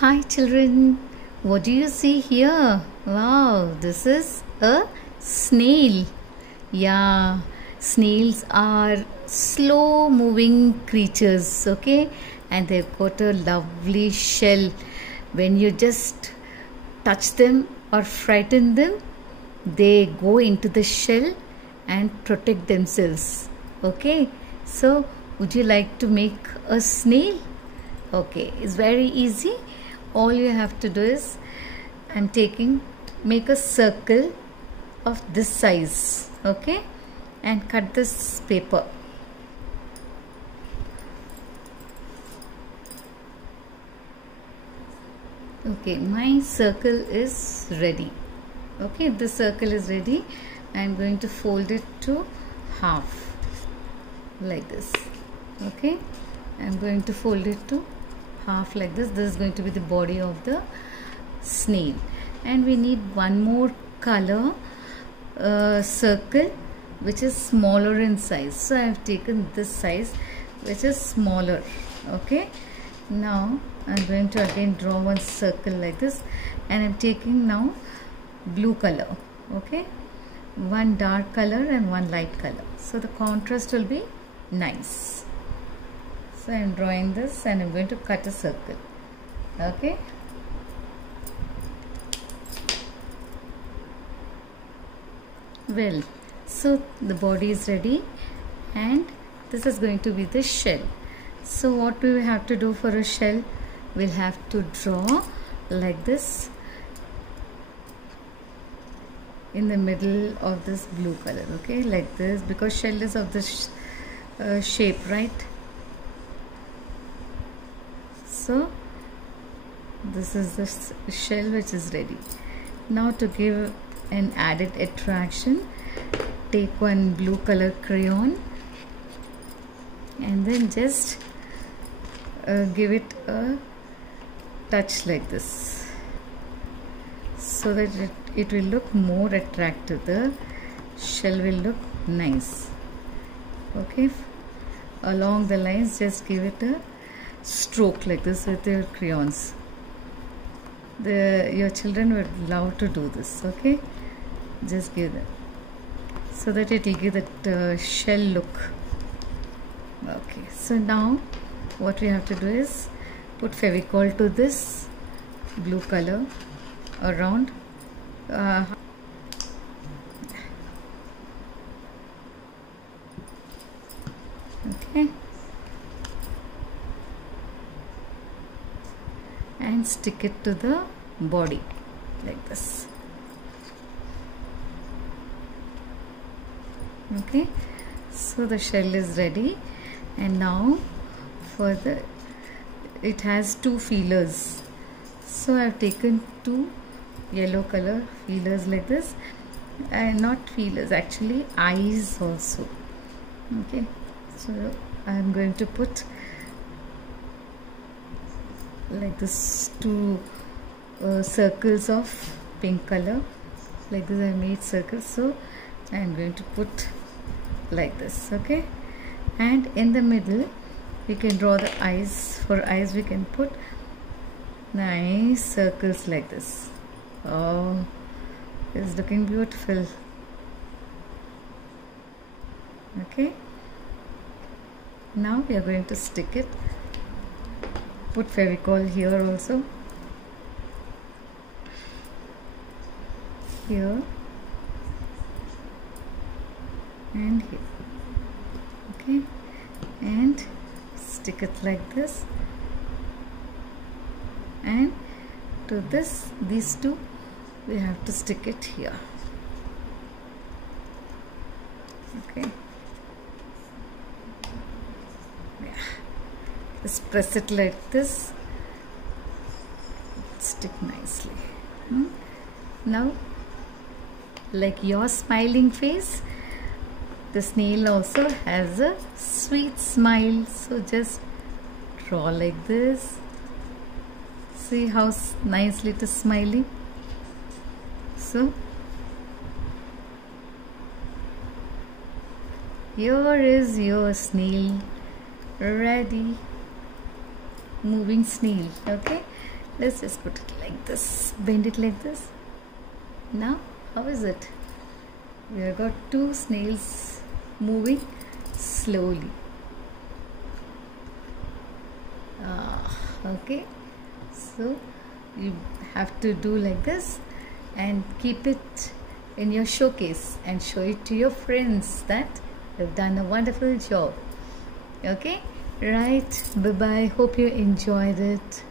Hi children, what do you see here? Wow, this is a snail. Yeah, snails are slow moving creatures, okay? And they've got a lovely shell. When you just touch them or frighten them, they go into the shell and protect themselves, okay? So, would you like to make a snail? Okay, it's very easy. All you have to do is make a circle of this size, okay, and cut this paper. Okay, my circle is ready. Okay, this circle is ready. I'm going to fold it to half like this. Okay, I'm going to fold it to half like this. This is going to be the body of the snail, and we need one more color circle which is smaller in size. So I have taken this size which is smaller. Okay, now I'm going to again draw one circle like this, and I'm taking now blue color. Okay, one dark color and one light color, so the contrast will be nice. So I am drawing this and I'm going to cut a circle. Okay. Well, so the body is ready and this is going to be the shell. So what we will have to do for a shell, we'll have to draw like this in the middle of this blue color. Okay, like this, because shell is of this shape, right? So this is the shell which is ready. Now to give an added attraction, take one blue color crayon and then just give it a touch like this, so that it will look more attractive. The shell will look nice. Okay, along the lines just give it a stroke like this with your crayons. Your children would love to do this. Okay, just give them, so that it will give that shell look. Okay, so now what we have to do is put Fevicol to this blue color around okay, and stick it to the body like this. Okay, so the shell is ready, and now for it has two feelers. So I have taken two yellow color feelers like this, and not feelers, actually eyes also. Okay, so I am going to put like this two circles of pink color like this. I made circles, so I am going to put like this. Okay, and in the middle we can draw the eyes. For eyes we can put nice circles like this. Oh, it's looking beautiful. Okay, now we are going to stick it. Put Fevicol here also, here and here. Okay, and stick it like this, and to these two we have to stick it here. Okay, yeah, just press it like this, stick nicely. Now, like your smiling face, the snail also has a sweet smile, so just draw like this. See how nicely it is smiling. So here is your snail ready, moving snail. Okay, Let's just put it like this, bend it like this. Now how is it? We have got two snails moving slowly. Okay, so you have to do like this and keep it in your showcase and show it to your friends that you've done a wonderful job. Okay, right, bye bye, hope you enjoyed it.